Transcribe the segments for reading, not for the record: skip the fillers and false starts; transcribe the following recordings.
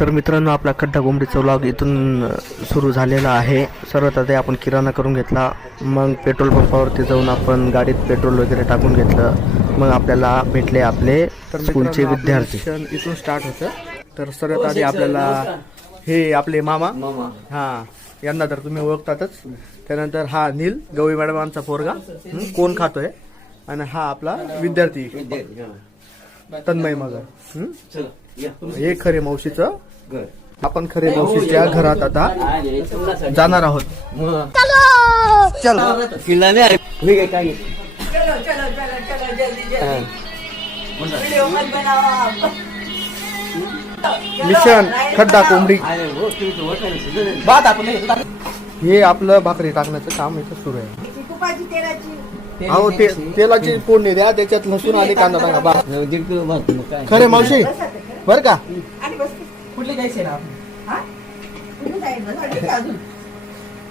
तर मित्रांनो, आपला खड्डा कोंबडीचा व्लॉग इथून सुरू झालेला आहे. सर्वात आधी आपण किराणा करून घेतला, मग पेट्रोल पंपावरती जाऊन आपण गाडीत पेट्रोल वगैरे टाकून घेतलं. मग आपल्याला भेटले आपले स्कूलचे विद्यार्थी. इथून स्टार्ट होतं. तर सर्वात आधी आपल्याला हे आपले मामा, हां, यांना तर तुम्ही ओळखतातच. त्यानंतर हा नील, गवळी मॅडमांचा पोरगा, कोण खातोय, आणि हा आपला विद्यार्थी तन्मय मगर. हे खरे मावशीचं घर. आपण खरे मावशीच्या घरात आता जाणार आहोत. मिशन खड्डा कोंबडी. हे आपलं भाकरी टाकण्याचं काम इथं सुरू आहे. अहो, तेलाची फोडणी द्या, त्याच्यात लसूण आणि कांदा टाका. बा खरे मावशी बर का.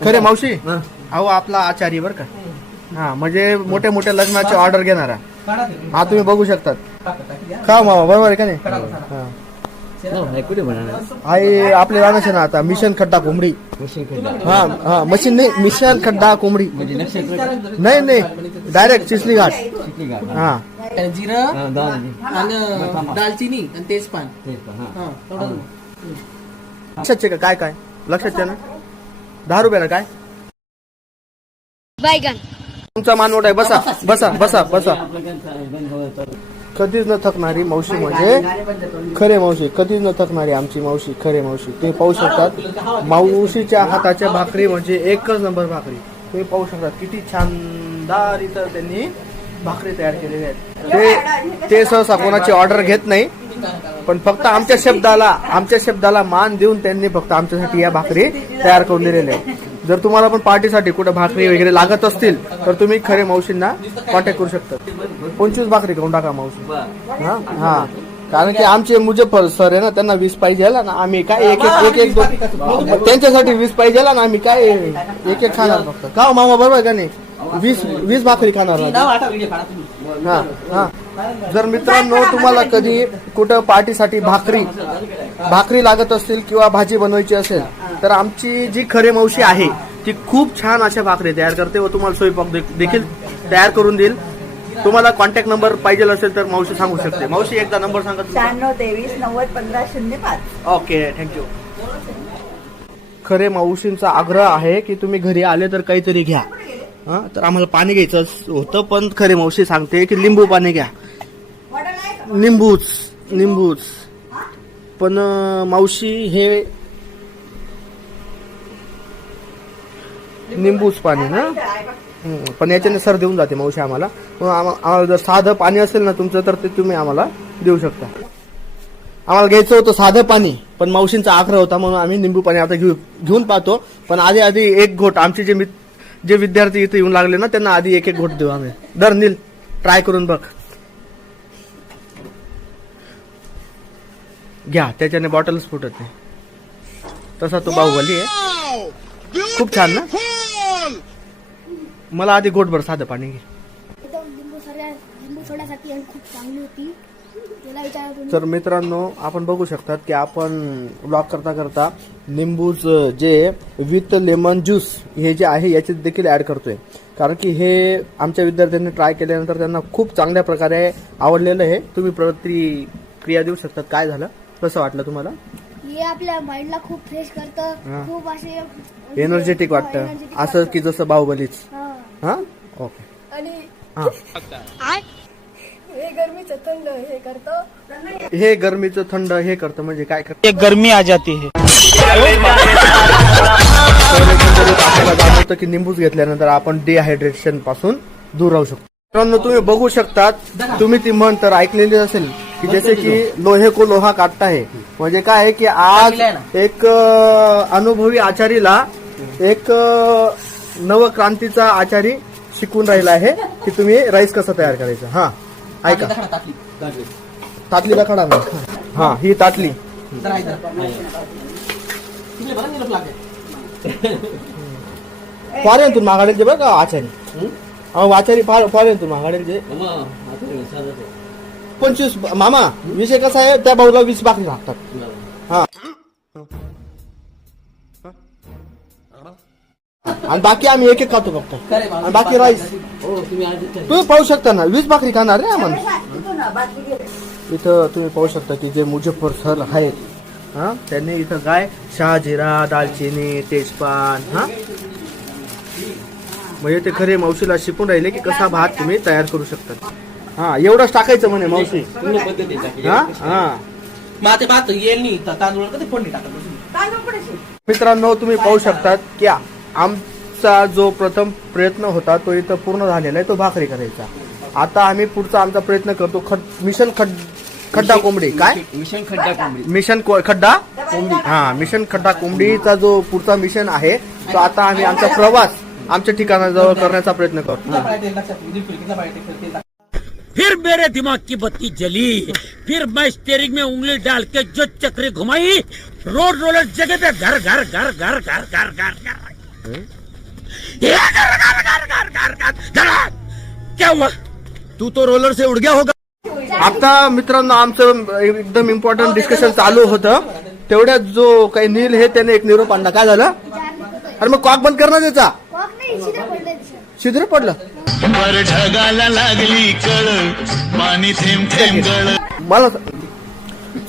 खरे मावशी, अहो आपला आचारी बर का. हा, म्हणजे मोठे मोठे लग्नाचे ऑर्डर घेणारा. हा, तुम्ही बघू शकतात. का मामा, बरोबर आहे का नाही. आहे आपले राहण्याचे ना आता मिशन खड्डा कोंबडी. हा हा, मशीन नाही, मिशन खड्डा कोंबडी. नाही नाही, डायरेक्ट चिचली घाट. हा, जिरं दालचिनी आणि तेजपान. लक्षात का काय काय लक्षात ना. 10 रुपयाला काय बैगन. तुमचा मानवट आहे. बसा बसा बसा बसा. कधीच न थकणारी मावशी म्हणजे खरे मावशी. कधीच न थकणारी आमची मावशी, खरे मावशी. तुम्ही पाहू शकतात मावशीच्या हाताच्या भाकरी म्हणजे एकच नंबर भाकरी. तुम्ही पाहू शकता किती शानदार इथं त्यांनी भाकरी तयार केलेली आहेत. ते सहसा कोणाची ऑर्डर घेत नाही, पण फक्त आमच्या शब्दाला मान देऊन त्यांनी फक्त आमच्यासाठी या भाकरी तयार करून दिलेल्या आहेत. जर तुम्हाला पण पार्टीसाठी कुठं भाकरी वगैरे लागत असतील तर तुम्ही खरे मावशींना कॉन्टॅक्ट करू शकता. 25 भाकरी करून टाका मावशी. हा हा, कारण की आमचे मुजफ्फर सर आहे ना, त्यांना 20 पाहिजे ना. आम्ही काय एक त्यांच्यासाठी 20 पाहिजे ना. आम्ही काय एक खाणार फक्त. का मामा, बरोबर का नाही. 20 भाकरी खाणार. हा हा. जर मित्रांनो तुम्हाला कधी कुठं पार्टीसाठी भाकरी लागत असतील किंवा भाजी बनवायची असेल तर आमची जी खरे मावशी आहे ती खूप छान अशा भाकरी तयार करते व तुम्हाला स्वयंपाक देखील तयार करून देईल. तुम्हाला कॉन्टॅक्ट नंबर पाहिजे असेल तर मावशी सांगू शकते. मावशी एकदा नंबर सांगा. 9623901505. Okay, thank you. खरे मावशींचा आग्रह आहे की तुम्ही घरी आले तर काहीतरी घ्या. हा, तर आम्हाला पाणी घ्यायचं होतं, पण खरे मावशी सांगते की लिंबू पाणी घ्या. निंबूच. पण मावशी हे निंबूच पाणी ना. पण याच्याने सर देऊन जाते मावशी आम्हाला. आम्हाला जर साधं पाणी असेल ना तुमचं तर ते तुम्ही आम्हाला देऊ शकता. आम्हाला घ्यायचं होतं साधं पाणी, पण मावशींचा आग्रह होता म्हणून आम्ही निंबू पाणी आता घेऊन पाहतो. पण आधी एक घोट आमचे जे विद्यार्थी इथे येऊन लागले ना त्यांना आधी एक घोट देऊ आम्ही. दर नील, ट्राय करून बघ. घ्या, त्याच्याने बॉटलच फुटत नाही. तसा तो बाहुबली आहे. खूप छान ना. मला आधी घोटभर साधं पाणी घे. तर मित्रांनो, आपण बघू शकतात की आपण व्लॉग करता करता निंबूच जे विथ लेमन ज्यूस हे जे आहे याच्यात देखील ऍड करतोय. कारण की हे आमच्या विद्यार्थ्यांनी ट्राय केल्यानंतर त्यांना खूप चांगल्या प्रकारे आवडलेलं आहे. तुम्ही प्रतिक्रिया देऊ शकतात. काय झालं, कसं वाटलं तुम्हाला. हे आपल्या माइंडला खूप फ्रेश करतं, खूप असे एनर्जेटिक वाटतं, असं की जसं बाहुबलीच. हा, ओके. आणि हा, हे गरमीचं थंड हे करतं. हे गरमीचं थंड हे करतं म्हणजे काय करतं. एक गर्मी आ जाती है. आपल्याला जाणवतं की निंबूच घेतल्यानंतर आपण डिहायड्रेशन पासून दूर राहू शकतो. मित्रांनो, तुम्ही बघू शकतात, तुम्ही ती म्हण तर ऐकलेली असेल की जसे की लोहे को लोहा काटता है. म्हणजे काय आहे की आज एक अनुभवी आचारीला एक नवक्रांतीचा आचारी शिकून राहिला आहे की तुम्ही राईस कसं तयार करायचं. हा, ऐका. ताटलीला खडा ना. हा, ही ताटली. फॉरेनतून मागाडेल बरं का आचारी. आचारी फॉरेनतून मागाडेल 25. मामा, विषय कसा आहे, त्या भाऊला 20 भाकरी लागतात. हा, आणि बाकी आम्ही एक खातो फक्त. खरे आणि बाकी राईस. हो तुम्ही आज इथे. तुम्ही पाहू शकता ना 20 भाकरी खाणार रे माणूस. इथं तुम्ही पाहू शकता की जे मुजफ्फर सर आहेत हा त्यांनी इथं काय शहाजिरा, दालचिनी, तेजपान हा म्हणजे ते खरे मावशीला शिकून राहिले की कसा भात तुम्ही तयार करू शकता. हा एवढंच टाकायचं म्हणे मावशी. पूर्ण पद्धतीचा हा हा मग ते भात येईल नाही तर तांदूळ कधी फोडणी टाकत. मित्रांनो तुम्ही पाहू शकतात की आमचा जो प्रथम प्रयत्न होता तो इथं पूर्ण झालेला आहे, तो भाकरी करायचा. आता आम्ही पुढचा आमचा प्रयत्न करतो मिशन खड्डा कोंबडी. काय मिशन खड्डा कोंबडी. मिशन खड्डा कोंबडी. हा मिशन खड्डा कोंबडीचा जो पुढचा मिशन आहे तो आता आम्ही आमचा प्रवास आमच्या ठिकाणाजवळ करण्याचा प्रयत्न करतो. फिर मेरे दिमाग की बत्ती जली, फिर मैं स्टीयरिंग में उंगली डाल के जो चक्री घुमाई, रोड रोलर जगह पे घर घर घर घर घर घर घर घर ये घर घर घर घर घर घर घर. क्या हुआ? तू तो रोलर से उड़ गया होगा. आता मित्रांनो आमचं एकदम इम्पॉर्टंट डिस्कशन चालू होतं तेवढ्यात जो काही नील हे त्याने एक निरोप आणला. काय झालं? अरे मग कॉक बंद करणार त्याचा. कॉक नाही शिदे पडले छिद्र पडलं. वर ढगाला लागली कळ, पाणी थेंब थेंब गळ. मला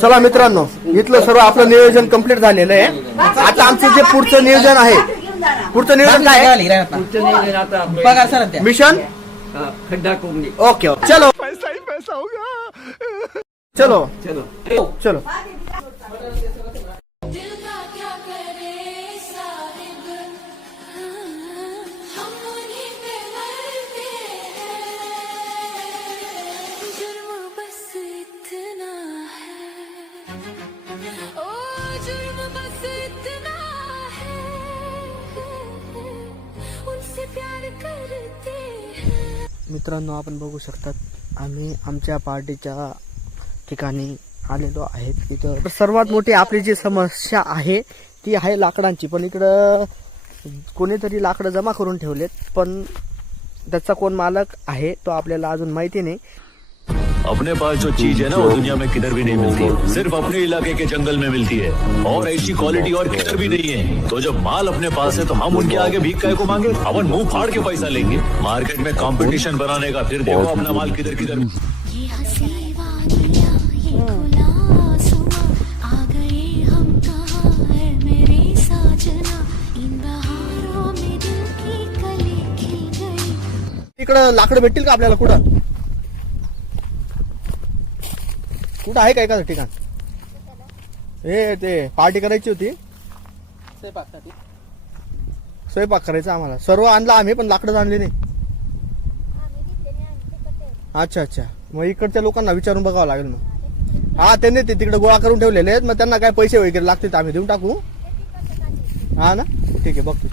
चला मित्रांनो इथलं सर्व आपलं नियोजन कम्प्लीट झालेलं आहे. आता आमचं जे पुढचं नियोजन आहे पुढचं नियोजन काय आहे? पगार सर द्या. मिशन खड्डा कोंबडी. ओके चलो चलो चलो चलो. दिल का क्या करे साहिब, हम उन्हीं पे मरते हैं. जुर्म बस इतना है, ओ जुर्म बस इतना है, उनसे प्यार करते हैं. मित्रांनो आपण बघू शकतात आम्ही आमच्या पार्टीच्या ठिकाणी आलेलो आहेत. इथं सर्वात मोठी आपली जी समस्या आहे ती आहे लाकडांची. पण इकडं कोणीतरी लाकडं जमा करून ठेवलेत पण त्याचा कोण मालक आहे तो आपल्याला अजून माहिती नाही. अपने पास जो चीज है ना वो दुनिया में किधर भी नहीं मिलती, सिर्फ अपने इलाके के जंगल में मिलती है और ऐसी क्वालिटी और किधर भी नहीं है. तो जब माल अपने पास है तो हम उनके आगे भीख काहे को मांगे? अपन मुंह फाड़ के पैसा लेंगे. मार्केट में कंपटीशन बनाने का, फिर देखो अपना माल किधर किधर. ये हंसी वादियाँ, ये खुला आसमां, आ गए हम कहाँ है मेरे साजना, इन बहारों में दिल की कली खिल गई. इकडं लाकडं भेटतील का आपल्याला? कुठं कुठं आहे का एखादं ठिकाण? हे ते पार्टी करायची होती, स्वयंपाकसाठी. स्वयंपाक करायचा आम्हाला. सर्व आणला आम्ही पण लाकडं आणली नाही. अच्छा अच्छा मग इकडच्या लोकांना विचारून बघावं लागेल मग. हा त्यांनी ते तिकडे गोळा करून ठेवलेले आहेत. मग त्यांना काय पैसे वगैरे लागतील आम्ही देऊन टाकू. हा ना ठीक आहे बघतो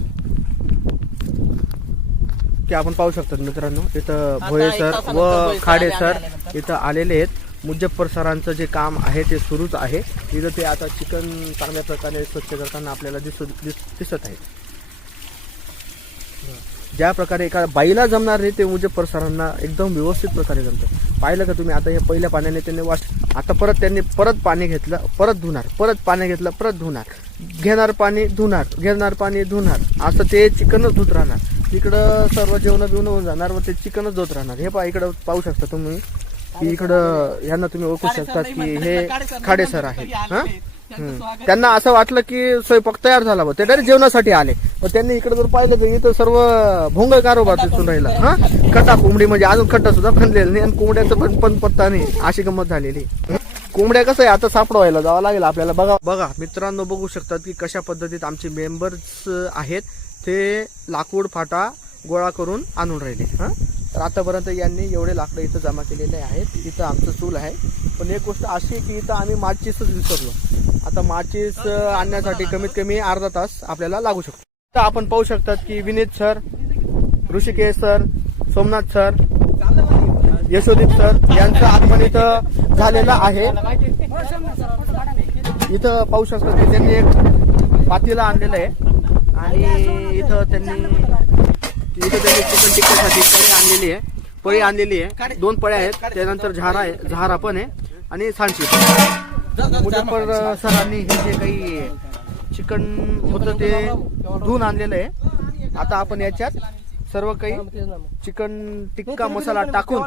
की आपण पाहू शकतो मित्रांनो इथं भोये सर व खाडे सर इथं आलेले आहेत. मुजफ्फर सरांचं जे काम आहे ते सुरूच आहे. इथं ते आता चिकन चांगल्या प्रकारे स्वच्छ करताना आपल्याला दिसत आहे. ज्या प्रकारे एका बाईला जमणार नाही ते मुजफ्फर सरांना एकदम व्यवस्थित प्रकारे जमतं. पाहिलं का तुम्ही? आता हे पहिल्या पाण्याने त्यांनी आता परत त्यांनी पाणी घेतलं, परत धुणार, परत पाणी घेतलं, परत धुणार, घेणार पाणी धुणार, घेणार पाणी धुणार, असं ते चिकनच धुत राहणार. इकडं सर्व जेवण बिवणं होऊन जाणार व ते चिकनच धुत राहणार. हे इकडं पाहू शकता तुम्ही की इकडं यांना तुम्ही ओळखू शकतात की हे खाडे सर आहेत. हा त्यांना असं वाटलं की स्वयंपाक तयार झाला, ते डायरेक्ट जेवणासाठी आले. पण त्यांनी इकडे जर पाहिलं तर इथं सर्व भोंगळ कारोबार दिसून राहिला. हा खड्डा कोंबडी म्हणजे अजून खड्डा सुद्धा खणलेला नाही आणि कोंबड्याचं पण पत्ता नाही. अशी गंमत झालेली. कोंबड्या कसं आहे आता सापडवायला जावं लागेल आपल्याला. बघा मित्रांनो बघू शकतात की कशा पद्धतीत आमचे मेंबर्स आहेत ते लाकूड फाटा गोळा करून आणून राहिले. हा तर आतापर्यंत यांनी एवढे लाकडं इथं जमा केलेले आहेत. इथं आमचं चूल आहे. पण एक गोष्ट अशी आहे की इथं आम्ही माचीसच विसरलो. आता माचीस आणण्यासाठी कमीत कमी अर्धा तास आपल्याला लागू शकतो. तर आपण पाहू शकतात की Vineet sir, Rishikesh sir, Somnath sir, Yashodeep sir यांचं आगमन इथं झालेलं आहे. इथं पाहू शकतात की त्यांनी एक पातेलं आणलेलं आहे आणि इथं त्यांनी चिकन टिक्क्यासाठी पळी आणलेली आहे. पळी आणलेली आहे, 2 पळ्या आहेत. त्यानंतर झारा पण आहे आणि सांची. मुजफ्फर सरांनी हे जे काही चिकन होतं ते धुवून आणलेलं आहे आता आपण याच्यात सर्व काही चिकन टिक्का मसाला टाकून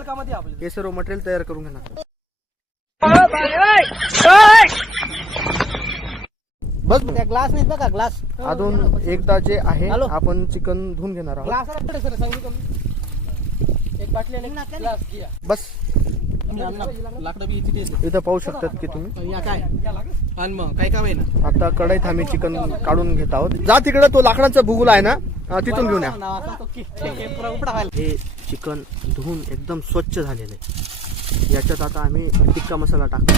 हे सर्व मटेरियल तयार करून घेणार. बस त्या ग्लास नाही बघा ग्लास अजून एकदा जे आहे आपण चिकन धुवून घेणार आहोत. ग्लास सर सांगितलं एक बाटली आणि ग्लास घ्या. बस लाकडं बी तिथे इथं पाहू शकतात की तुम्ही. या काय आणि मग काय काम आहे ना आता कढईत आम्ही चिकन काढून घेत आहोत. जा तिकडे तो लाकडांचा भुगुला आहे ना तिथून घेऊन या. नावाचा तो उपडा व्हायला. हे चिकन धुवून एकदम स्वच्छ झालेलं आहे. याच्यात आता आम्ही टिक्का मसाला टाकतो.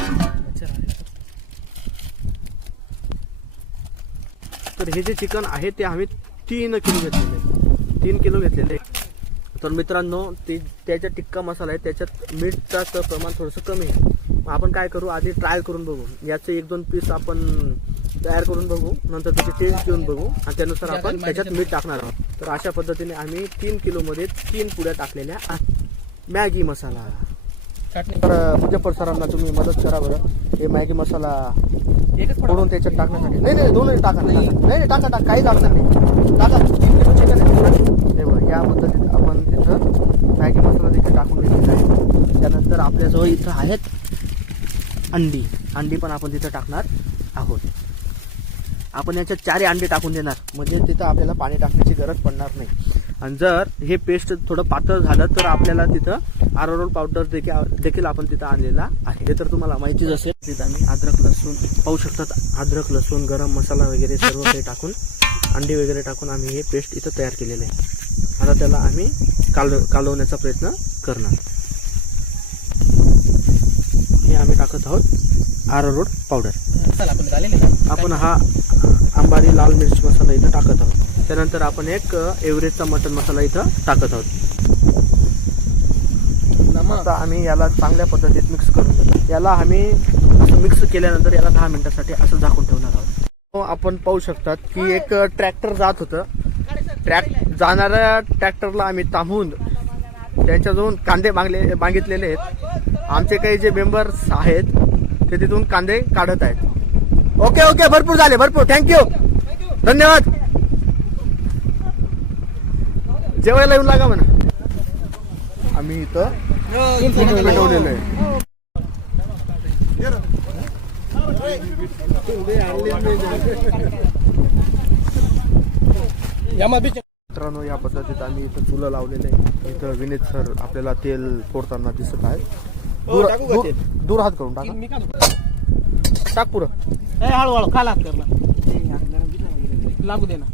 तर हे जे चिकन आहे ते आम्ही 3 किलो घेतलेले आहे. 3 किलो घेतलेले आहे. तर मित्रांनो ते त्याच्यात टिक्का मसाला आहे त्याच्यात मीठचं प्रमाण थोडंसं कमी आहे. मग आपण काय करू आधी ट्रायल करून बघू. याचे 1-2 पीस आपण तयार करून बघू नंतर त्याची टेस्ट घेऊन बघू आणि त्यानुसार आपण त्याच्यात मीठ टाकणार आहोत. तर अशा पद्धतीने आम्ही 3 किलोमध्ये 3 पुड्या टाकलेल्या आहेत. मॅगी मसाला. तर मुजफ्फर सरांना तुम्ही मदत करा बरं. हे मॅगी मसाला फोडून त्याच्यात टाकण्यासाठी. नाही दोन्ही टाका. नाही टाका काही लागणार नाही. टाका 3 किलो चिकन आहे. या पद्धतीत आपण तिथं मॅगी मसाला देखील टाकून घेतलेला आहे. त्यानंतर आपल्याजवळ इथं आहेत अंडी पण आपण तिथं टाकणार आहोत. आपण याच्यात 4 अंडे टाकून देणार म्हणजे तिथं आपल्याला पाणी टाकण्याची गरज पडणार नाही. आणि जर हे पेस्ट थोडं पातळ झालं तर आपल्याला तिथं अरारोट पावडर देखील आपण तिथं आणलेला आहे. हे तर तुम्हाला माहितीच असेल. तिथं आम्ही अद्रक लसूण पाहू शकतात. अद्रक लसूण गरम मसाला वगैरे सर्व काही टाकून अंडे वगैरे टाकून आम्ही हे पेस्ट इथं तयार केलेलं आहे. आता त्याला आम्ही कालवण्याचा प्रयत्न करणार. हे आम्ही टाकत आहोत अरारोट पावडर. आपण हा अंबारी लाल मिर्च मसाला इथं टाकत आहोत. त्यानंतर आपण एक एव्हरेजचा मटन मसाला इथं टाकत आहोत. आता आम्ही याला चांगल्या पद्धतीत मिक्स करून घेतो. याला आम्ही असं मिक्स केल्यानंतर याला 10 मिनिटासाठी असं झाकून ठेवणार आहोत. आपण पाहू शकतात की एक ट्रॅक्टर जात होतं. जाणाऱ्या ट्रॅक्टरला आम्ही थांबवून त्यांच्याजवळून कांदे मागितलेले आहेत. आमचे काही जे मेंबर्स आहेत ते तिथून कांदे काढत आहेत. ओके भरपूर झाले भरपूर. थँक्यू धन्यवाद. जेवायला येऊन लागा म्हणा. आम्ही इथं पेटवलेलं आहे. मित्रांनो या पद्धतीत आम्ही इथं चुलं लावलेलं आहे. इथं विनीत सर आपल्याला तेल फोडताना दिसत आहे. दूर हात करून टाक पुरं. हळूहळू खाला करणार लागू दे ना.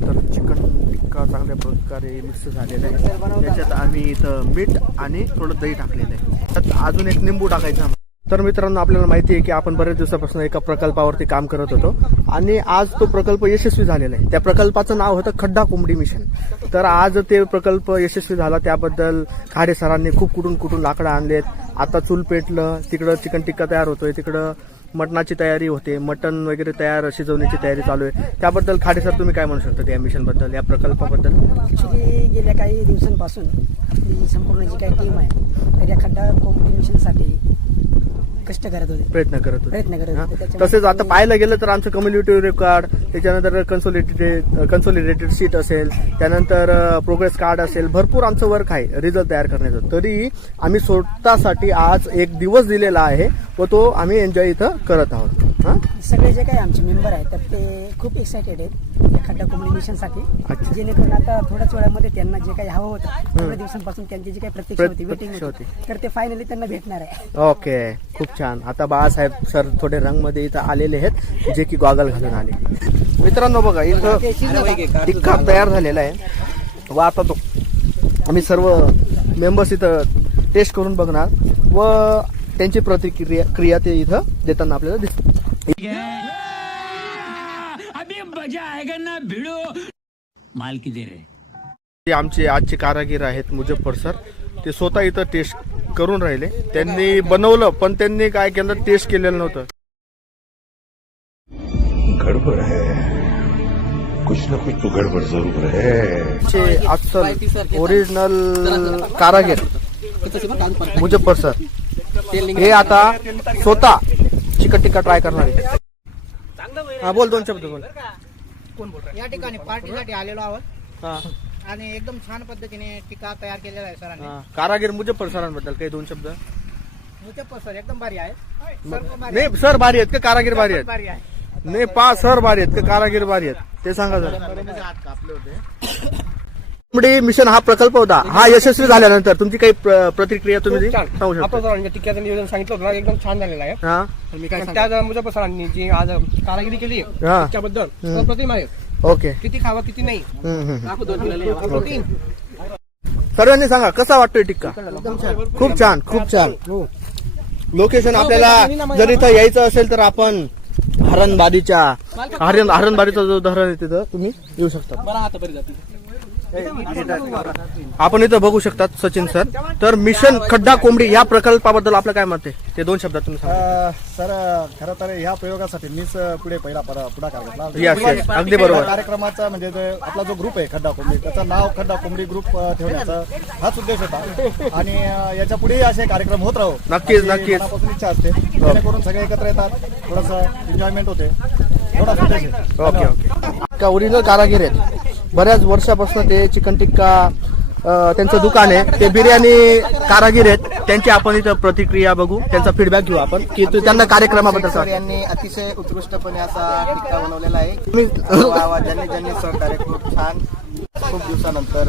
तर चिकन टिक्का चांगल्या प्रकारे मिक्स झालेला आहे. त्याच्यात आम्ही इथं मीठ आणि थोडं दही टाकलेलं आहे. त्यात अजून एक निंबू टाकायचा. तर मित्रांनो आपल्याला माहिती आहे की आपण बऱ्याच दिवसापासून एका प्रकल्पावरती काम करत होतो आणि आज तो प्रकल्प यशस्वी झालेला आहे. त्या प्रकल्पाचं नाव होतं खड्डा कोंबडी मिशन. तर आज ते प्रकल्प यशस्वी झाला त्याबद्दल खाडे सरांनी खूप कुठून लाकडं आणलेत. आता चूल पेटलं. तिकडं चिकन टिक्का तयार होतोय. तिकडं मटणाची तयारी होते. मटण वगैरे तयार शिजवण्याची तयारी चालू आहे. त्याबद्दल खाडे सर तुम्ही काय म्हणू शकता या मिशन बद्दल या प्रकल्पाबद्दल? ॲक्च्युली गेल्या काही दिवसांपासून आपली संपूर्ण जी काही टीम आहे तर या खड्डा कोंबडी मिशनसाठी कष्ट करत होते. प्रयत्न करत होते. त्याच्यामध्ये तसेच आता पाहायला गेलं तर आमचं कम्युनिटी रेकॉर्ड त्याच्यानंतर कन्सोलिडेटेड शीट असेल त्यानंतर प्रोग्रेस कार्ड असेल भरपूर आमचं वर्क आहे रिझल्ट तयार करण्याचं. तरी आम्ही स्वतःसाठी आज एक दिवस दिलेला आहे व तो आम्ही एन्जॉय इथं करत आहोत. सगळे जे काही आमचे मेंबर आहेत तर ते खूप एक्सायटेड आहेत या खड्डा कोंबडी मिशनसाठी. जेणेकरून आता थोड्याच वेळामध्ये त्यांना जे काही हवं होतं थोड्या दिवसांपासून त्यांची जी काही प्रतीक्षा होती वेटिंग होती तर ते फायनली त्यांना भेटणार आहे. ओके खूप छान. आता बाळासाहेब सर थोडे रंगमध्ये इथं आलेले आहेत जे की गॉगल घालून आले. मित्रांनो बघा इथं टिक्का तयार झालेला आहे व आता तो आम्ही सर्व मेंबर्स इथं टेस्ट करून बघणार व त्यांची प्रतिक्रिया ते इथं देताना आपल्याला दिसते. अभी मजा आएगा ना भिड़ो माल की दे रहे. ते आमचे आजचे कारागीर आहेत मुजफ्फर सर. ते स्वतः इथं टेस्ट करून राहिले. त्यांनी बनवलं पण त्यांनी काय केलं टेस्ट केलेलं नव्हतं. गडबड है कुछ ना कुछ तो गडबड जरूर है. अस्सल ओरिजिनल कारागीर मुजफ्फर सर हे आता स्वतः चिकन टिक्का ट्राय करणार आहे. हा बोल 2 शब्द बोल. या ठिकाणी पार्टीसाठी आलेलो आहोत हा आणि एकदम छान पद्धतीने टिका तयार केलेला आहे सरांनी. कारागीर मुजफ्फर सरांबद्दल काही 2 शब्द. मुजफ्फर सर एकदम भारी आहे. सर पण भारी नाही सर भारी आहेत का कारागीर भारी आहेत? भारी आहे. नाही सर भारी आहेत का कारागीर भारी आहेत ते सांगा जरा. कोंबडी मिशन हा प्रकल्प होता, हा यशस्वी झाल्यानंतर तुमची काही प्रतिक्रिया तुम्ही सांगू शकता? आपण सरांनी टिक्क्याचं नियोजन सांगितलं होतं ना, एकदम छान झालेलं आहे. हा मी काय त्या मुजफ्फर सरांनी जी आज कारागिरी केली हा. त्याबद्दल प्रतिमा आहे. ओके. किती खावं किती नाही. दाखवू 2 किलो प्रोटीन. सर्वांनी सांगा कसा वाटतोय टिक्का? खूप छान खूप छान. लोकेशन आपल्याला जर इथं यायचं असेल तर आपण हरणबारीचा जो धरण आहे तिथं तुम्ही येऊ शकता. बरं आता बरी जाते. आपण इथं बघू शकतात सचिन सर. तर मिशन खड्डा कोंबडी या प्रकल्पाबद्दल आपलं काय मत आहे ते 2 शब्दात तुम्ही सांगा. सर खरं तर ह्या प्रयोगासाठी मीच पुढे पुढाकार घेतला. Yes, अगदी बरोबर. कार्यक्रमाचा म्हणजे आपला जो ग्रुप आहे खड्डा कोंबडी, त्याचं नाव खड्डा कोंबडी ग्रुप ठेवण्याचा हाच उद्देश होता आणि याच्या पुढे असे कार्यक्रम होत राहू. नक्कीच. मनापासून इच्छा असते जेणेकरून सगळे एकत्र येतात, थोडंसं एन्जॉयमेंट होते, एवढाच उद्देश आहे. ओके. का ओरिजिनल कारागीर आहेत, बऱ्याच वर्षापासून ते चिकन टिक्का त्यांचं दुकान आहे, ते बिर्याणी कारागीर आहेत. त्यांची आपण इथं प्रतिक्रिया बघू, त्यांचा फीडबॅक घेऊ आपण की त्यांना कार्यक्रमाबद्दल सर यांनी अतिशय उत्कृष्टपणे असा टिक्का बनवलेला आहे. ज्यांनी सहकार्य खूप छान. खूप दिवसानंतर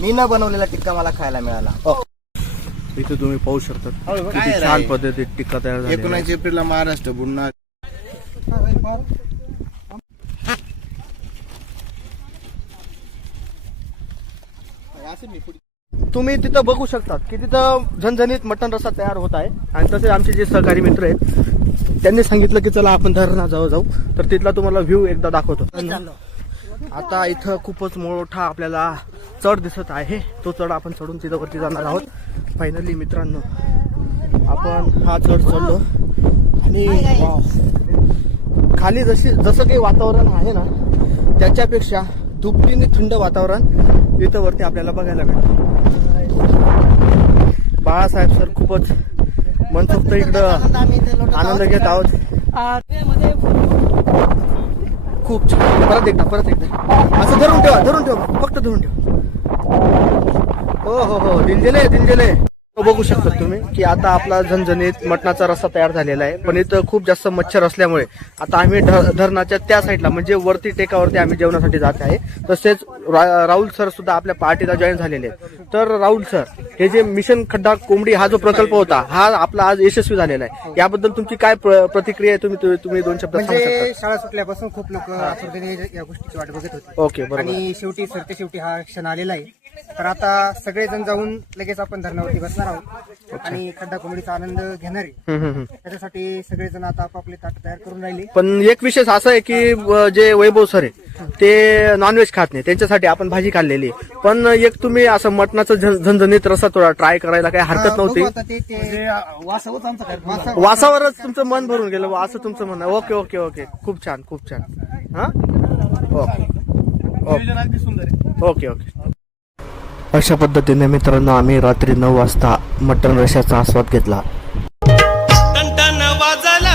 मी न बनवलेला टिक्का मला खायला मिळाला. इथे तुम्ही पाहू शकता किती छान पद्धतीत टिक्का तयार झाला. 19 एप्रिलला महाराष्ट्र बुडणार. तुम्ही तिथं बघू शकतात की तिथं झणझणीत मटण रस्सा तयार होत आहे. आणि तसे आमचे जे सहकारी मित्र आहेत त्यांनी सांगितलं की चला आपण धरणात जाऊ. तर तिथला तुम्हाला व्ह्यू एकदा दाखवतो. आता इथं खूपच मोठा आपल्याला चढ दिसत आहे. तो चढ आपण चढून तिथं वरती जाणार आहोत. फायनली मित्रांनो आपण हा चढ चढलो आणि खाली जसं काही वातावरण आहे ना त्याच्यापेक्षा दुपटीने थंड वातावरण इथं वरती आपल्याला बघायला भेटतं. बाळासाहेब सर खूपच मनसोक्त इकडं आनंद घेत आहोत. खूप छान. परत एकदा असं धरून ठेवा फक्त धरून ठेवा. हो दिलजिले बघू शकता तुम्ही की आता आपला झणझणीत मटणाचा रस्सा तयार झालेला आहे. पण इथं खूप जास्त मच्छर असल्यामुळे आता आम्ही धरणाच्या त्या साईडला म्हणजे वरती टेकावरती आम्ही जेवणासाठी जात आहे. तसेच राहुल सर सुद्धा आपल्या पार्टीला जॉईन झालेले आहेत. तर राहुल सर, हे जे मिशन खड्डा कोंबडी हा जो प्रकल्प होता हा आपला आज यशस्वी झालेला आहे, याबद्दल तुमची काय प्रतिक्रिया आहे? तुम्ही 2 शब्दात सांगू म्हणजे शकता? शाळा सुटल्यापासून खूप लोक आतुरतेने या गोष्टीची वाट बघत होते. ओके, बरोबर. आणि शेवटी हा क्षण आलेला आहे. तर आता सगळेजण जाऊन लगेच आपण धरणावरती बसणार आहोत आणि खड्डा कोंबडीचा आनंद घेणार आहे. त्याच्यासाठी सगळेजण आता आपापले ताट तयार करून राहिले. पण एक विशेष असं आहे की जे वैभव सर आहे ते नॉनव्हेज खात नाही, त्यांच्यासाठी आपण भाजी काढलेली. पण एक तुम्ही असं मटणाचं झणझणीत रस्सा थोडा ट्राय करायला काही हरकत नव्हती. वासावरच तुमचं मन भरून गेलं असं तुमचं म्हणणं. ओके. खूप छान. हा ओके. अशा पद्धतीने मित्रांनो आम्ही रात्री 9 वाजता मटण रश्याचा आस्वाद घेतला. टन वाजला